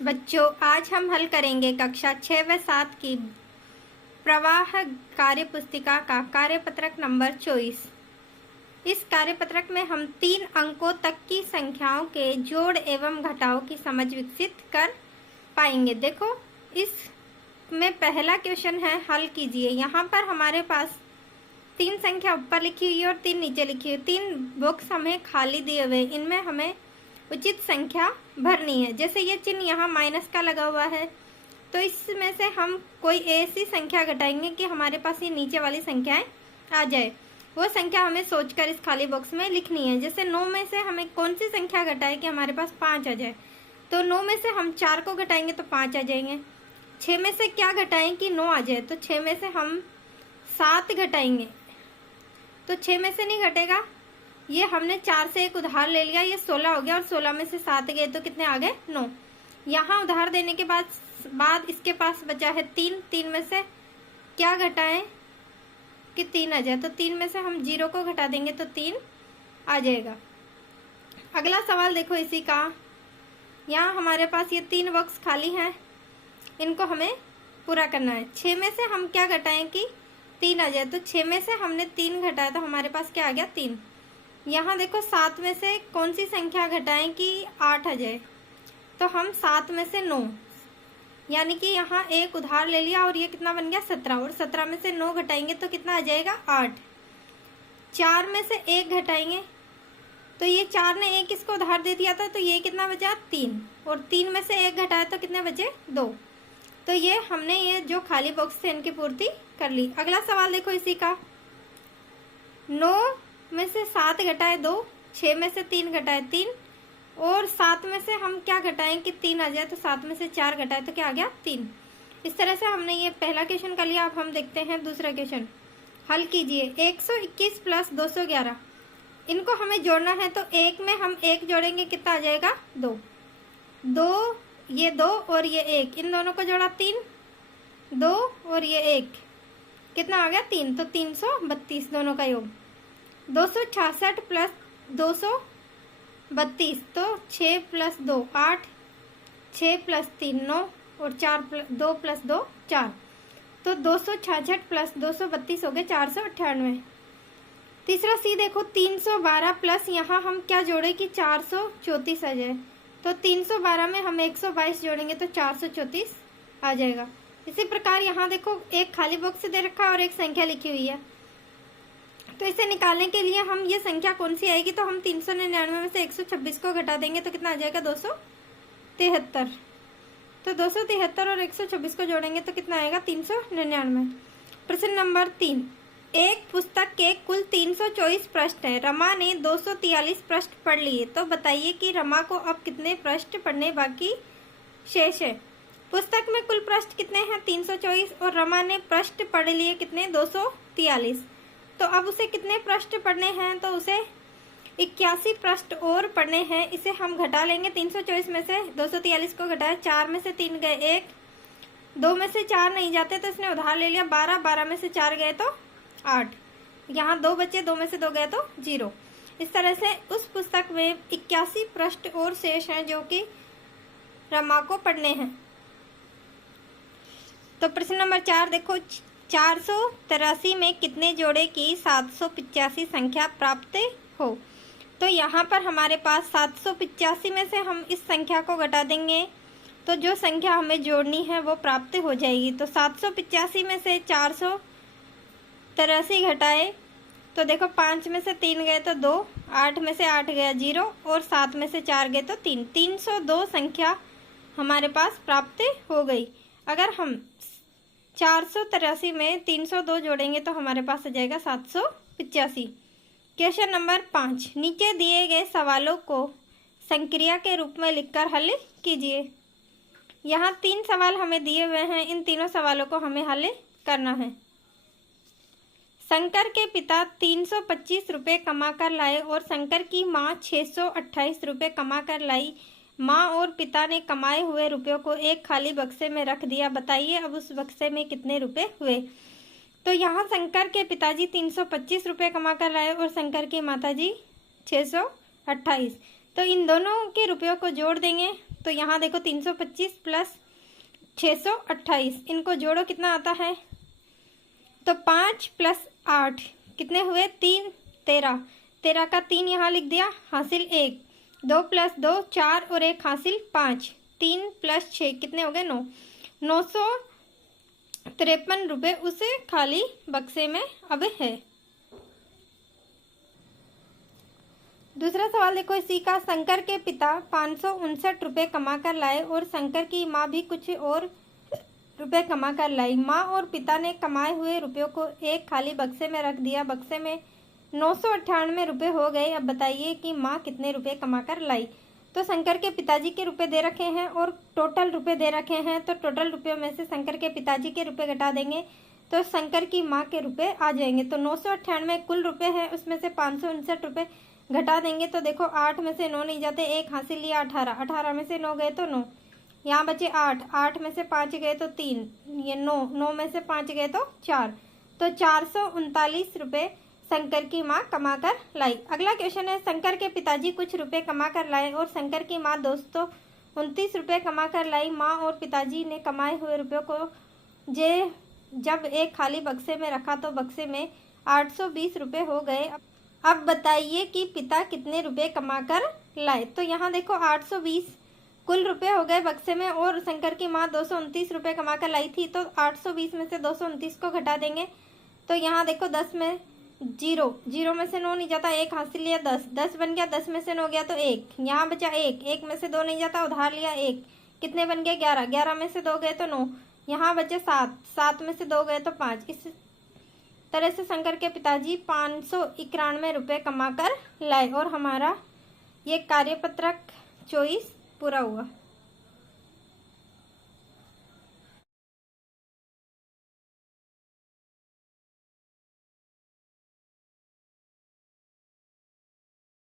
बच्चों, आज हम हल करेंगे कक्षा 6 व 7 की प्रवाह कार्य पुस्तिका का कार्यपत्रक नंबर 24। इस कार्यपत्रक में हम 3 अंकों तक की संख्याओं के जोड़ एवं घटाव की समझ विकसित कर पाएंगे। देखो, इसमें पहला क्वेश्चन है, हल कीजिए। यहाँ पर हमारे पास 3 संख्या ऊपर लिखी हुई है और 3 नीचे लिखी हुई। 3 बॉक्स हमें खाली दिए हुए, इनमें हमें उचित संख्या भरनी है। जैसे ये चिन्ह यहाँ माइनस का लगा हुआ है, तो इसमें से हम कोई ऐसी संख्या घटाएंगे कि हमारे पास ये नीचे वाली संख्याएं आ जाए। वो संख्या हमें सोचकर इस खाली बॉक्स में लिखनी है। जैसे 9 में से हमें कौन सी संख्या घटाए कि हमारे पास 5 आ जाए, तो 9 में से हम 4 को घटाएंगे तो 5 आ जाएंगे। 6 में से क्या घटाएं कि 9 आ जाए, तो 6 में से हम 7 घटाएंगे तो 6 में से नहीं घटेगा। ये हमने 4 से एक उधार ले लिया, ये 16 हो गया और 16 में से 7 गए तो कितने आ गए, 9। यहाँ उधार देने के बाद इसके पास बचा है 3। 3 में से क्या घटाएं कि 3 आ जाए, तो 3 में से हम 0 को घटा देंगे तो 3 आ जाएगा। अगला सवाल देखो इसी का। यहाँ हमारे पास ये 3 बॉक्स खाली हैं, इनको हमें पूरा करना है। 6 में से हम क्या घटाएं कि 3 आ जाए, तो 6 में से हमने 3 घटाया तो हमारे पास क्या आ गया, 3। यहाँ देखो 7 में से कौन सी संख्या घटाएं कि 8 आ जाए, तो हम 7 में से 9, यानी कि यहाँ एक उधार ले लिया और ये कितना बन गया, 17। और 17 में से 9 घटाएंगे तो कितना आ जाएगा, 8। 4 में से 1 घटाएंगे तो ये 4 ने 1 इसको उधार दे दिया था, तो ये कितना बचा, 3। और 3 में से 1 घटाया तो कितने बचे, 2। तो ये हमने ये जो खाली बॉक्स थे इनकी पूर्ति कर ली। अगला सवाल देखो इसी का। 9 में से 7 घटाए 2, 6 में से 3 घटाए 3 और 7 में से हम क्या घटाएं कि 3 आ जाए, तो 7 में से 4 घटाए तो क्या आ गया, 3। इस तरह से हमने ये पहला क्वेश्चन कर लिया। अब हम देखते हैं दूसरा क्वेश्चन। हल कीजिए। 121 प्लस 211, इनको हमें जोड़ना है, तो 1 में हम 1 जोड़ेंगे, कितना आ जाएगा, 2। 2, ये 2 और ये 1, इन दोनों को जोड़ा 3, 2 और ये 1, कितना आ गया, 3। तो 332 दोनों का योग। 266 प्लस 232, तो 6 प्लस 2 8, 6 प्लस 3 9 और 2 प्लस 2 4, तो 266 प्लस 232 हो गए 498। तीसरा सी देखो। 312 प्लस यहाँ हम क्या जोड़े कि 434 आ जाए, तो 312 में हम 122 जोड़ेंगे तो 434 आ जाएगा। इसी प्रकार यहाँ देखो, एक खाली बॉक्स दे रखा है और एक संख्या लिखी हुई है, तो इसे निकालने के लिए हम ये संख्या कौन सी आएगी, तो हम 399 में से 126 को घटा देंगे तो कितना आ जाएगा, 273। तो 273 और 126 को जोड़ेंगे तो कितना आएगा, 399। प्रश्न नंबर 3। एक पुस्तक के कुल 324 पृष्ठ हैं। रमा ने 243 पृष्ठ पढ़ लिए, तो बताइए कि रमा को अब कितने पृष्ठ पढ़ने बाकी शेष है। पुस्तक में कुल पृष्ठ कितने हैं, 324, और रमा ने पृष्ठ पढ़ लिए कितने, 243। तो अब उसे कितने पृष्ठ पढ़ने हैं, तो उसे 81 पृष्ठ और पढ़ने हैं। इसे हम घटा लेंगे। 324 में से 243 को घटाया, 4 में से 3 गए 1, 2 में से 4 नहीं जाते तो इसने उधार ले लिया 12, 12 में से 4 गए तो 8, यहाँ 2 बचे, 2 में से 2 गए तो 0। इस तरह से उस पुस्तक में 81 पृष्ठ और शेष हैं जो कि रमा को पढ़ने हैं। तो प्रश्न नंबर 4 देखो। 483 में कितने जोड़े की 785 संख्या प्राप्त हो। तो यहाँ पर हमारे पास 785 में से हम इस संख्या को घटा देंगे, तो जो संख्या हमें जोड़नी है वो प्राप्त हो जाएगी। तो 785 में से 483 घटाए तो देखो, 5 में से 3 गए तो 2, 8 में से 8 गया 0 और 7 में से 4 गए तो 3। 302 संख्या हमारे पास प्राप्त हो गई। अगर हम 483 में 302 जोड़ेंगे तो हमारे पास आ जाएगा 785। Question number 5। नीचे दिए गए सवालों को संक्रिया के रूप में लिखकर हल कीजिए। यहाँ 3 सवाल हमें दिए हुए हैं, इन तीनों सवालों को हमें हल करना है। शंकर के पिता 325 रुपये कमा कर लाए और शंकर की माँ 628 रुपये कमा कर लाई। माँ और पिता ने कमाए हुए रुपयों को एक खाली बक्से में रख दिया। बताइए अब उस बक्से में कितने रुपए हुए। तो यहाँ शंकर के पिताजी 325 रुपये कमा कर लाए और शंकर की माताजी 628। तो इन दोनों के रुपयों को जोड़ देंगे तो यहाँ देखो 325 प्लस 628, इनको जोड़ो कितना आता है, तो 5 प्लस 8 कितने हुए, 3, 13, 13 का 3 यहाँ लिख दिया, हासिल 1, 2 प्लस 2 4 और 1 हासिल 5, 3 प्लस 6 कितने हो गए, 9, 953 रुपये उस खाली बक्से में अब है। दूसरा सवाल देखो इसी का, शंकर के पिता 559 रुपये कमा कर लाए और शंकर की माँ भी कुछ और रुपए कमा कर लाई। माँ और पिता ने कमाए हुए रुपयों को एक खाली बक्से में रख दिया। बक्से में 998 रुपये हो गए। अब बताइए कि माँ कितने रुपए कमा कर लाई। तो शंकर के पिताजी के रुपए दे रखे हैं और टोटल रुपए दे रखे हैं, तो टोटल रुपयों में से शंकर के पिताजी के रुपए घटा देंगे तो शंकर की माँ के रुपए आ जाएंगे। तो 998 कुल रुपए हैं, उसमें से 559 रुपये घटा देंगे तो देखो 8 में से 9 नहीं जाते, 1 हासिल लिया 18, 18 में से 9 गए तो 9, यहाँ बचे 8, 8 में से 5 गए तो 3, ये 9, 9 में से 5 गए तो 4, तो 439 रुपये शंकर की माँ कमा कर लाई। अगला क्वेश्चन है, शंकर के पिताजी कुछ रुपए कमा कर लाए और शंकर की माँ 229 रुपये कमा कर लाई। माँ और पिताजी ने कमाए हुए रुपयों को जब एक खाली बक्से में रखा तो बक्से में 820 रुपये हो गए। अब बताइए कि पिता कितने रुपए कमा कर लाए। तो यहाँ देखो 820 कुल रुपए हो गए बक्से में और शंकर की माँ 229 रुपये कमा कर लाई थी, तो 820 में से 229 को घटा देंगे तो यहाँ देखो 10 में 0, 0 में से 9 नहीं जाता, 1 हासिल लिया 10, 10 बन गया, 10 में से 9 गया तो 1, यहाँ बचा 1, 1 में से 2 नहीं जाता, उधार लिया 1, कितने बन गए 11, 11 में से 2 गए तो 9, यहाँ बचे 7, 7 में से 2 गए तो 5। इस तरह से शंकर के पिताजी 591 रुपये कमा कर लाए और हमारा ये कार्यपत्रक 24 पूरा हुआ।